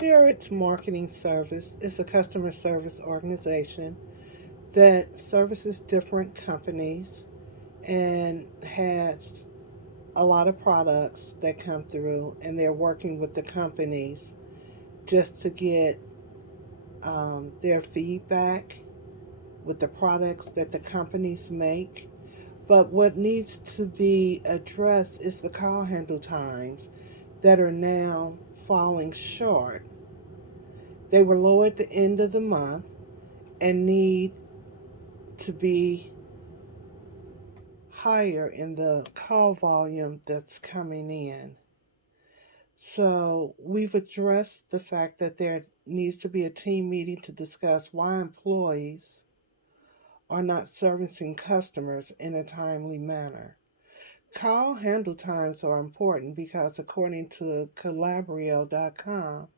Jared's Marketing Service is a customer service organization that services different companies and has a lot of products that come through, and they're working with the companies just to get their feedback with the products that the companies make. But what needs to be addressed is the call handle times that are now falling short. They were low at the end of the month and need to be higher in the call volume that's coming in. So we've addressed the fact that there needs to be a team meeting to discuss why employees are not servicing customers in a timely manner. Call handle times are important because, according to Calabrio.com,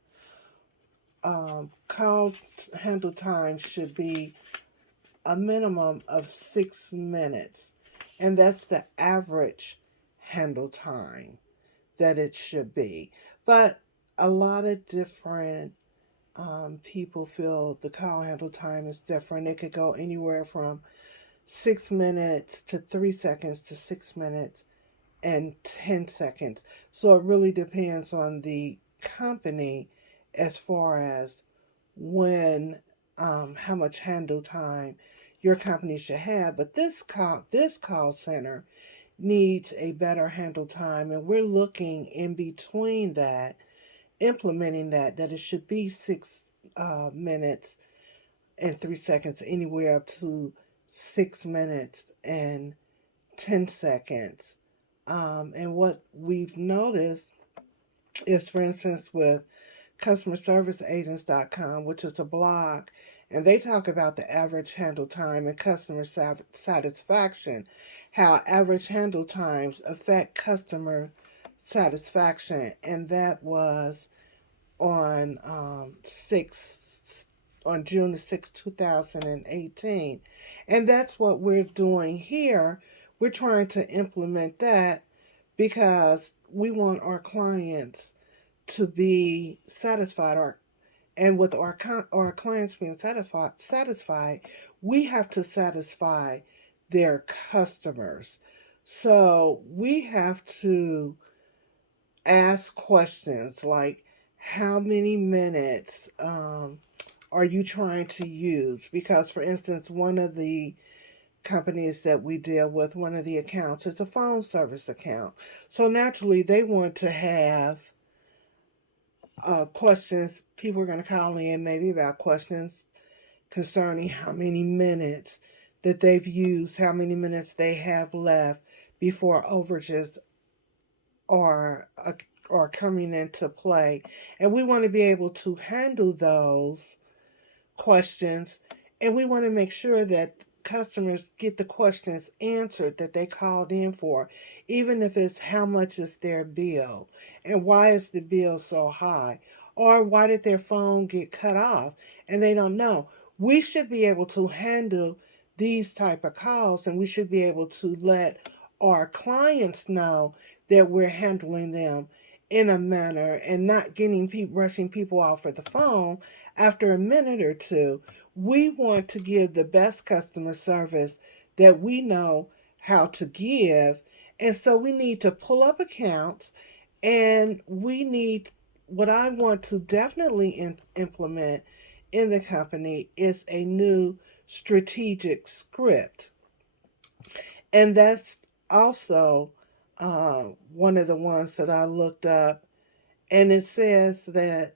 call handle time should be a minimum of 6 minutes, and that's the average handle time that it should be. But a lot of different people feel the call handle time is different. It could go anywhere from 6 minutes to 3 seconds to 6 minutes and 10 seconds. So it really depends on the company as far as when, how much handle time your company should have. But this call center needs a better handle time, and we're looking in between that, implementing that it should be 6 minutes and 3 seconds, anywhere up to 6 minutes and 10 seconds. And what we've noticed is, for instance, with customerserviceagents.com, which is a blog, and they talk about the average handle time and customer satisfaction, how average handle times affect customer satisfaction, and that was on 6 on June the 6th, 2018. And that's what we're doing here. We're trying to implement that because we want our clients to be satisfied, and with our clients being satisfied, we have to satisfy their customers. So we have to ask questions like, how many minutes are you trying to use? Because, for instance, one of the companies that we deal with, one of the accounts, is a phone service account. So naturally, they want to have questions. People are going to call in maybe about questions concerning how many minutes that they've used, how many minutes they have left before overages are are coming into play, and we want to be able to handle those questions, and we want to make sure that customers get the questions answered that they called in for, even if it's how much is their bill and why is the bill so high, or why did their phone get cut off and they don't know. We should be able to handle these type of calls, and we should be able to let our clients know that we're handling them in a manner and not getting people rushing people off of the phone after a minute or two. We want to give the best customer service that we know how to give. And so we need to pull up accounts, and we need, what I want to definitely implement in the company is a new strategic script. And that's also one of the ones that I looked up, and it says that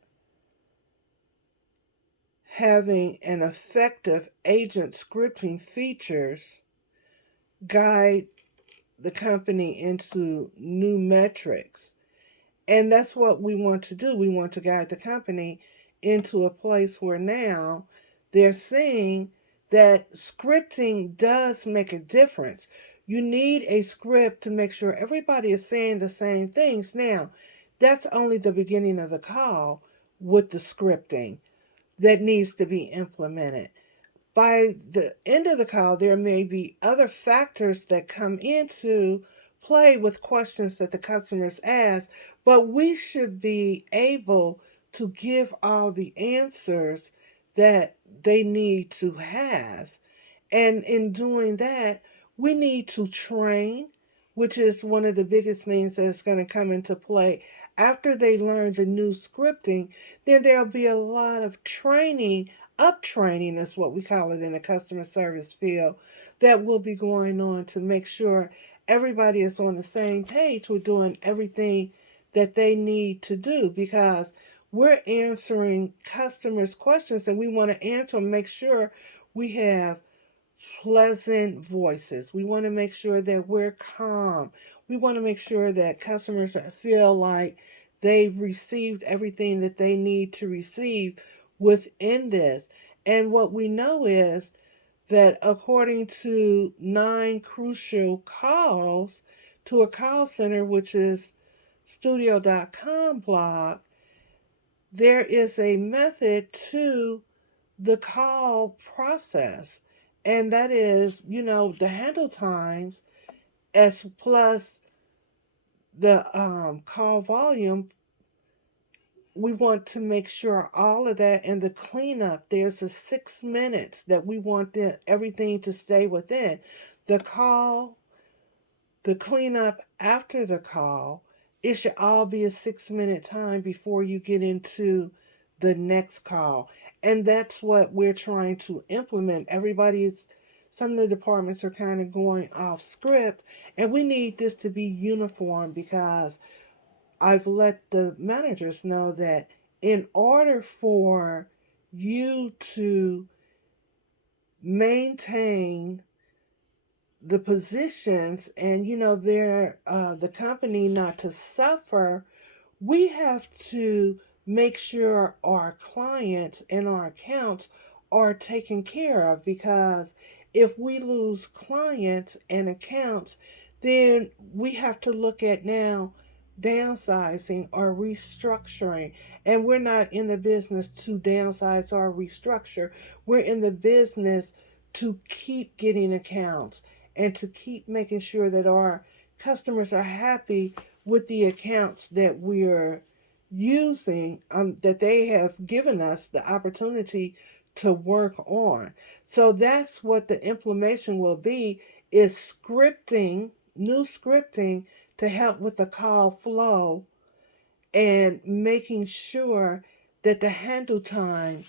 having an effective agent scripting features guide the company into new metrics. And that's what we want to do. We want to guide the company into a place where now they're seeing that scripting does make a difference. You need a script to make sure everybody is saying the same things. Now, that's only the beginning of the call with the scripting that needs to be implemented. By the end of the call, there may be other factors that come into play with questions that the customers ask, but we should be able to give all the answers that they need to have. And in doing that, we need to train, which is one of the biggest things that's going to come into play. After they learn the new scripting, then there'll be a lot of training, up training is what we call it in the customer service field, that will be going on to make sure everybody is on the same page with doing everything that they need to do, because we're answering customers' questions and we want to answer and make sure we have pleasant voices. We want to make sure that we're calm. We want to make sure that customers feel like they've received everything that they need to receive within this. And what we know is that according to 9 crucial calls to a call center, which is Studio.com blog, there is a method to the call process. And that is, the handle times as plus the call volume. We want to make sure all of that, and the cleanup, there's a 6 minutes that we want everything to stay within. The call, the cleanup after the call, it should all be a 6 minute time before you get into the next call. And that's what we're trying to implement. Some of the departments are kind of going off script, and we need this to be uniform, because I've let the managers know that in order for you to maintain the positions and the company not to suffer, we have to make sure our clients and our accounts are taken care of, because if we lose clients and accounts, then we have to look at now downsizing or restructuring. And we're not in the business to downsize or restructure. We're in the business to keep getting accounts and to keep making sure that our customers are happy with the accounts that we're using, that they have given us the opportunity to work on. So that's what the implementation will be, is scripting, new scripting, to help with the call flow and making sure that the handle time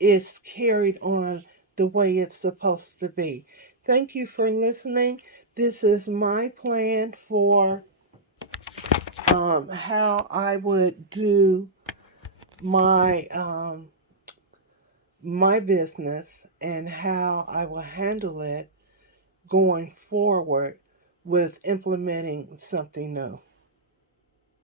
is carried on the way it's supposed to be. Thank you for listening. This is my plan for how I would do my my business and how I will handle it going forward with implementing something new.